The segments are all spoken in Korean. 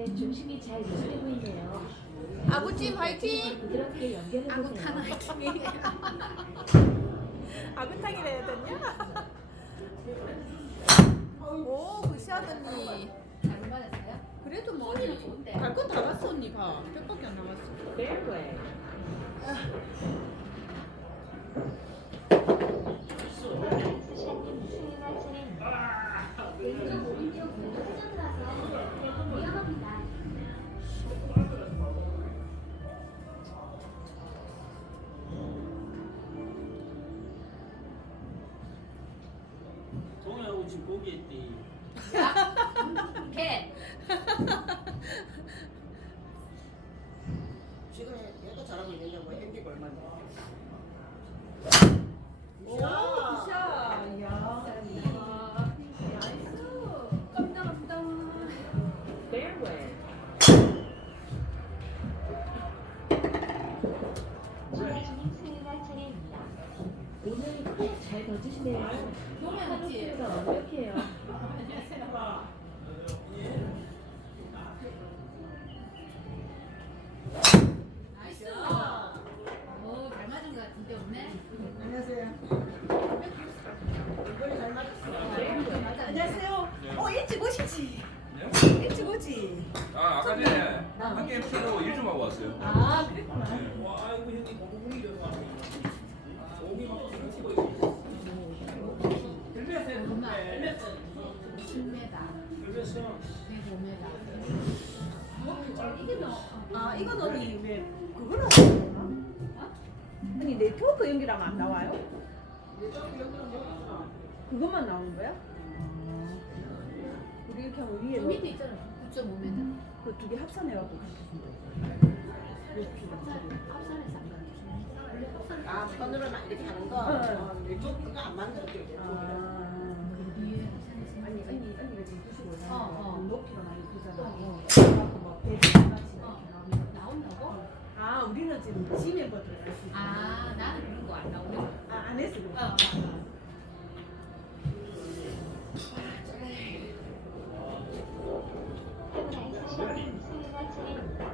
그런데 중심이 잘 유지되고 있네요. 아구찜 화이팅! 부드럽게 연결해보세요. 아구탕 화이팅! 아구탕이라 해야 되냐? 오, 굿샷 언니. 잘 맞았어요? 그래도 뭐 좋은데. 발건 다 갔어 언니 봐. 뼈밖에 안 나갔어. Fairway. 왼쪽 오른쪽 모두 회전이라서 위험합니다. 동해하고 지금 거기 있대. 개. 지금 얘가 잘하고 있느냐고 핸디가 얼마나. 오, 굿샷. 이야. 깜짝 아프다. Fairway. 주하진님 수요일 차례입니다. 오늘 잘 던지시네요. 노래 하루 맞지? 수가 완벽해요. 나이스. 오, 잘 맞은 것 같은데 없네. 안녕하세요. 이걸 잘 맞았어. 안녕하세요. 일찍 오시지. 네? 일찍 오지. 아, 아까 전에 한 게임 치고 일 좀 하고 왔어요. 아, 그랬구나. 와, 아이고 형님 공공이 이런 거 하네. 공이 막 부딪히고 있어. 들렸어요. 엄마. 들렸어. 7m, 들렸어. 105m. 아, 이건 언니 왜 그걸 하는 거야? 아니, 네트워크 연결하면 안 나와요? 그것만 나오는 거야? 우리 이렇게 하면 위에 저 밑에 있잖아. 9.5m. 그 두 개 합산해갖고 그렇게 합산해서 안 가르쳐. 아, 손으로만 이렇게 하는 거. 응. 네트워크가 안 만들어져. 그 뒤에 합산해서. 언니가 지금 95잖아. 어. 높이가 많이 크잖아. 어. 그래갖고 막 배를 같이 이렇게 나오는 거. 나온다고? 아, 우리는 지금 지메버 들어갈 수 있어. 아, 나는 그런 거 안 나오네. 안 했어. 그거. 해보나이스 샷님 수요일 차례입니다.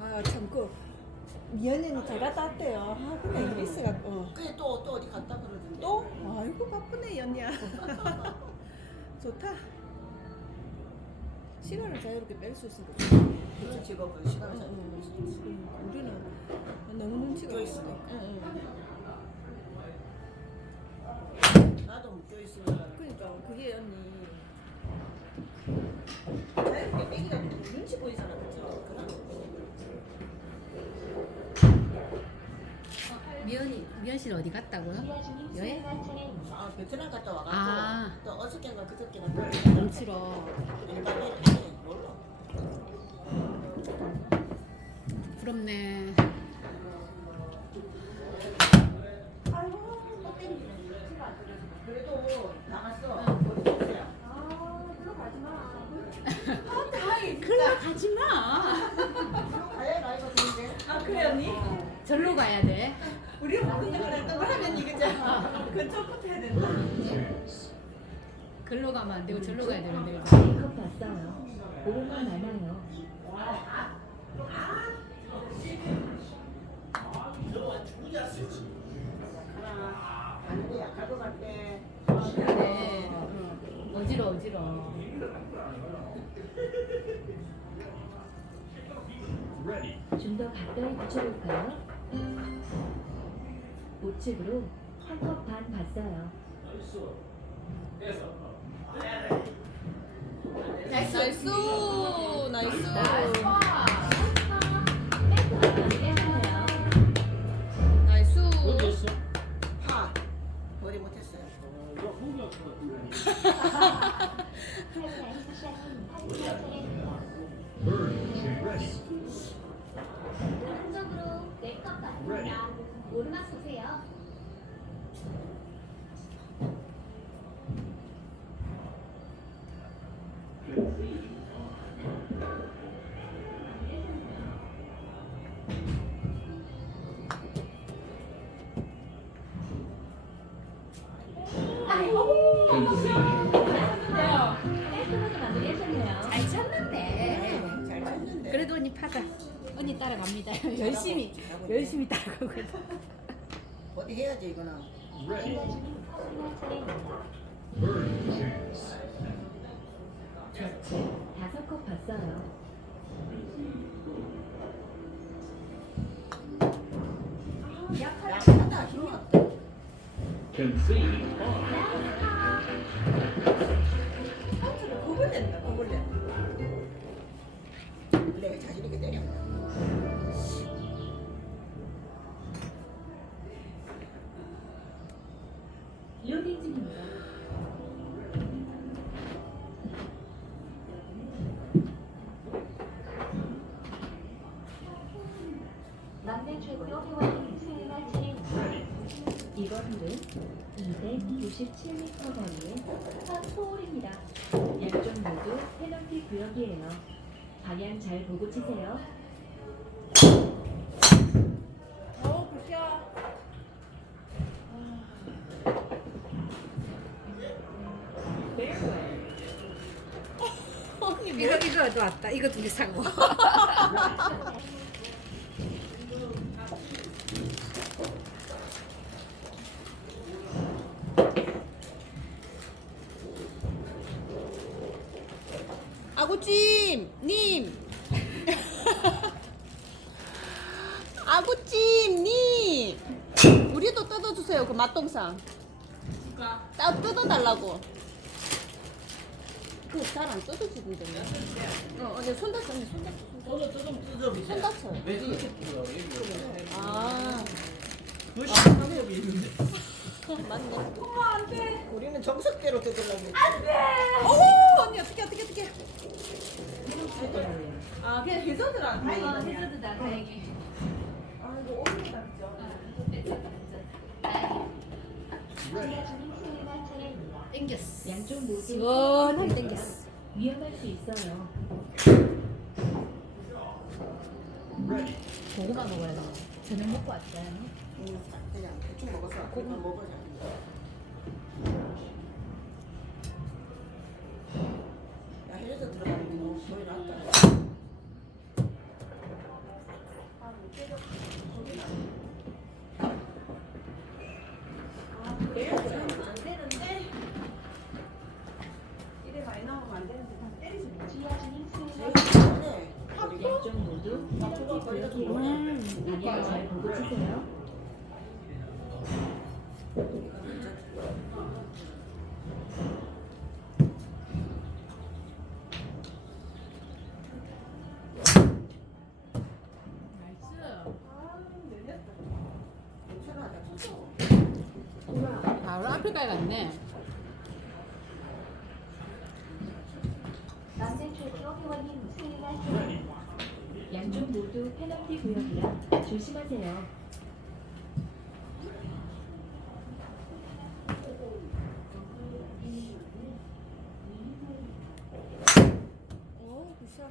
아, 참, 미연이는 잘 갔다 왔대요. 아, 근데 이리스가, 그게 또 어디 갔다 그러던데. 또? 아이고, 바쁘네, 연이야. 좋다. 시간을 자유롭게 뺄 수 있으니까. 그런 직업은 시간을 잘 보낼 수 있어. 우리는 너무 눈치가 묶여 없어. 있으니까. 응, 나도 묶여 있으니까. 그러니까, 그게 언니. 자유롭게 빼기가 눈치 보이잖아, 그죠? 미연 씨는 어디 갔다고요? 주하진님 여행? 수요일 차례입니다. 아, 베트남 갔다 와가지고 아. 또 어저께인가 그저께인가 넘치러. 1박 2일 아니 몰라. 부럽네. 아이고 또 땡기네. 그래도 나갔어. 어디 있어요? 글로 가지 마. 가야 나이가 드는데. 아, 그래, 언니? 절로 가야 돼. 우리가 모른다 그랬던 거 하면 이거잖아. 그쪽부터 해야 된다. 글로 가면 안 되고 절로 가야 되는데. 메이크업 봤어요. 오르막 많아요. 하나 안돼 약할 것 같아. 그래. 어지러. 좀 더 가까이 붙여볼까요? 우측으로 한 컵 반 봤어요. 나이스. 나이스. 나이스. 어디였어? 파 머리 못했어요. 이거 포기할 것 같은데. 해보나이스 샷님 8차 차례입니다. 오른쪽으로 네컵 받습니다. 오르막 쏘세요. 따라갑니다. 열심히 잘하고 있네. 열심히 따라가고 있어. 어디 해야지 이거는. Ready. 주의하 중인 수리할 차례입니다. Bird chance. 좌측 5컵 봤어요. 약하다 힘이 없다. Concede. 카운트를 구불낸다 구불내. 내가 자신 있게 때려. 로딩 중입니다. 막내 최고 회원님 수리할 차례입니다. 이번 홀은 297m 거리의 파4홀입니다. 양쪽 모두 페널티 구역이에요. 방향 잘 보고 치세요. 이거 왔다. 이거 두 개 사고. 아구찜 님. 아구찜 님. 우리도 뜯어주세요 그 맛동산. 딱 뜯어달라고. 그 잘 안 뜯어지던데. 어제 손 다쳐 언니 손 다쳐. 손 다쳐. 왜 그렇게 부르라고 얘기해? 아 그 시간에 왜 있는데? 맞네. 엄마 안 돼. 우리는 정석대로 뜯으려고. 오 언니 어떻게. 아 그냥 해저드라. 다행이다. 해저드다 다행히. 아이고 오늘다 진짜. 주의하 중인 수리할 차례입니다. 땡겼어. 양쪽 모두 시원하게 땡겼어. 위험할 수 있어요. Ready. 고구마 먹어야 돼. 저녁 먹고 왔어요. 그냥 대충 먹었어. 고기 먹어자. 야 해저드 들어가는 게 너무 거의 낫다. 안 되는데 이래 많이 나오면 안 되는데 다 때리지 마. 주의하 중인 수리할 네. 양쪽 모두 페널티 구역이에요. 방향 잘 보고 치세요. 괜찮아, 나 쳤어. 바로 아프리카에 갔네. 막내 최고 회원님 수리할 차례입니다. 양쪽 모두 페널티 구역이라 조심하세요. 오 굿샷.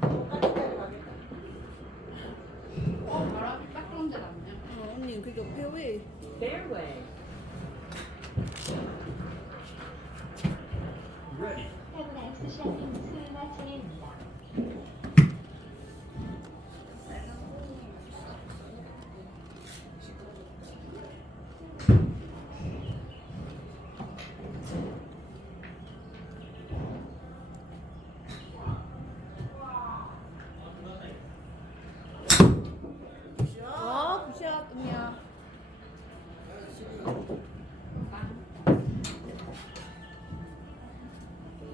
똑같이 때려가겠다. 바로 앞에 딱 떨어져 갔네. 언니 그게 페어웨이. Fairway. Ready. 해븐 엑스샷님 수리할 차례입니다. 아 굿샷 언니야.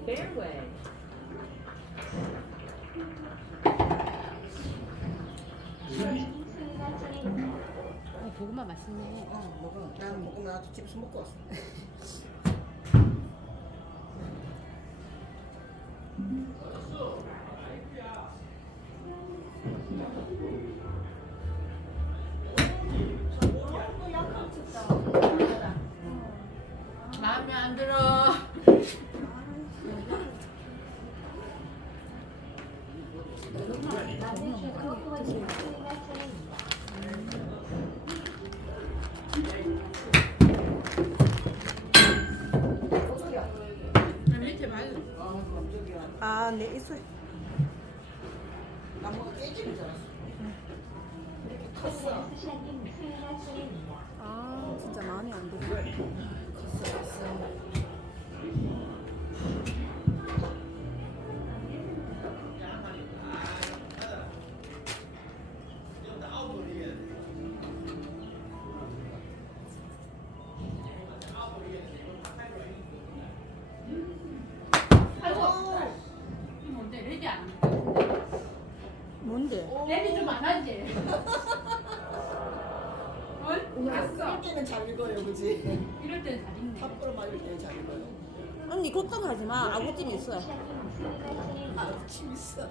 Fairway. 주의하 중인 수리할 차례입니다. 고구마 맛있네. 먹어. 나는 먹으면 나도 집에서 먹고 왔어. 마음에 안 들어. 막내 최고 회원님 수리할 차례입니다. 밑에 봐요. 아 내 이술. 나무가 깨지는 줄 알았어. 이렇게 컸어. 넥스샷님 수위가 차례입니다. 아 진짜 마음에 안 들어. Ready. 컸어, 컸어. 아이고. 이 뭔데 레디 안? 뭔데? 레디 좀 안 하지. 갔어. 이럴 때는 잘 읽어요, 그지? 이럴 때는 잘 읽네. 탑으로 맞을 때는 잘 읽어요. 언니 걱정하지 마. 아구찜 있어. 넥스샷님 수위가 차례입니다. 아구찜 있어.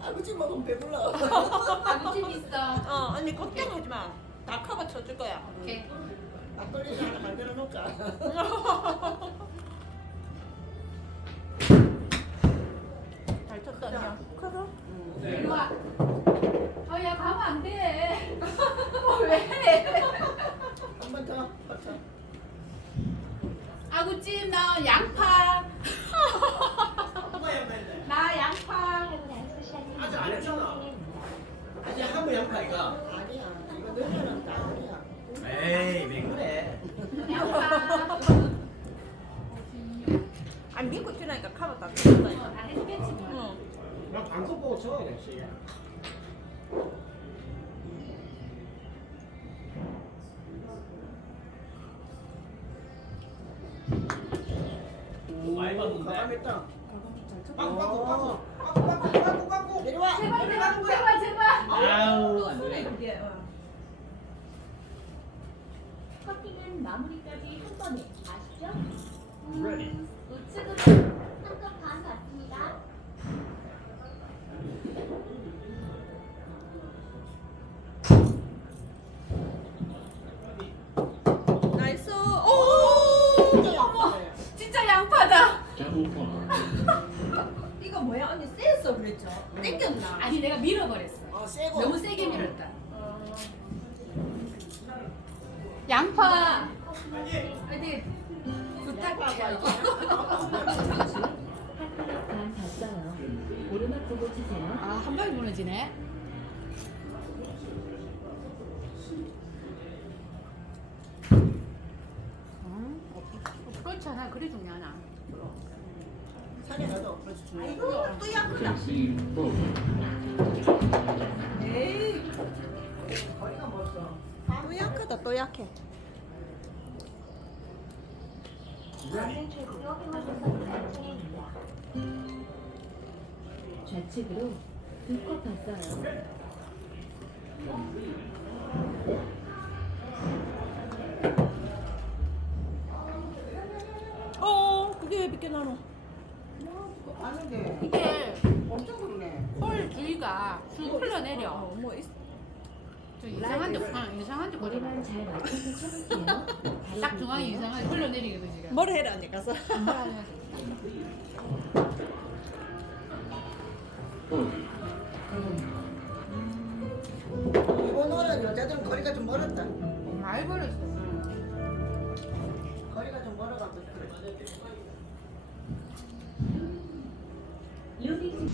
아구찜 먹으면 배불러. 아구찜 있어. 언니 걱정하지 마. 다 커버 쳐줄 거야. 오케이. 막걸리도 하나 만들어 놓을까? 잘 쳤다 언니야. 커서? 이리 와. 야 가면 안 돼. 왜? 한 번 더. 버텨. 아구찜 나 양파. 나 양파. 넥스샷님 아직 안 했잖아. 차례입니다. 아직 한번 양파이가. 아니야. 이거 넣으면 딱이야. 에이 왜 그래? 양파. 아니 믿고 치라니까 커버 다 쳤다. 다 해주겠지 뭐. 나 방송 보고 쳐야겠지. 많이 봤는데. 가감했다. 빠꾸 빠꾸 빠꾸 빠꾸 빠꾸 빠꾸 빠꾸. 내려와. 제발 제발 제발 제발. 아우 안 손에 돼. 그게. 커팅은 마무리까지 한 번에 아시죠? Ready. 우측으로 한컵반 받습니다. 나이스. 오! 어머. 진짜 양파다. Double farm. 이거 뭐야 언니 쎄했어 그랬죠? 땡겼나? 아니 내가 밀어버렸어. 세고. 너무 세게 밀었다. 양파. 어디 부탁해. 한컵 반 봤어요. 오르막 보고 치세요. 아한 방에 무너지네. 그렇잖아. 그래 중요하나. 산에 가도 그렇지 중요해. 아이고 또 양파다. Concede both. 에이 거리가 멀어. 또 약하다 또 약해. 오늘 최고로 회원님 선수가 차례입니다. 좌측으로 두 컵 봤어요. 그게 왜 비껴 나노? 아는데 이게 엄청 그러네. 홀 주위가 쭉 흘러내려. 뭐 있어? 저 이상한 데, 이상한 데 거리만. 머리만 잘 맞춰서 쳐볼게요. 딱 중앙에 이상하게 흘러내리거든 지금. 뭘 해라 언니 가서. Bogey. 이번 홀은 여자들은 거리가 좀 멀었다. 많이 버렸어. 거리가 좀 멀어가지고 그래. 로딩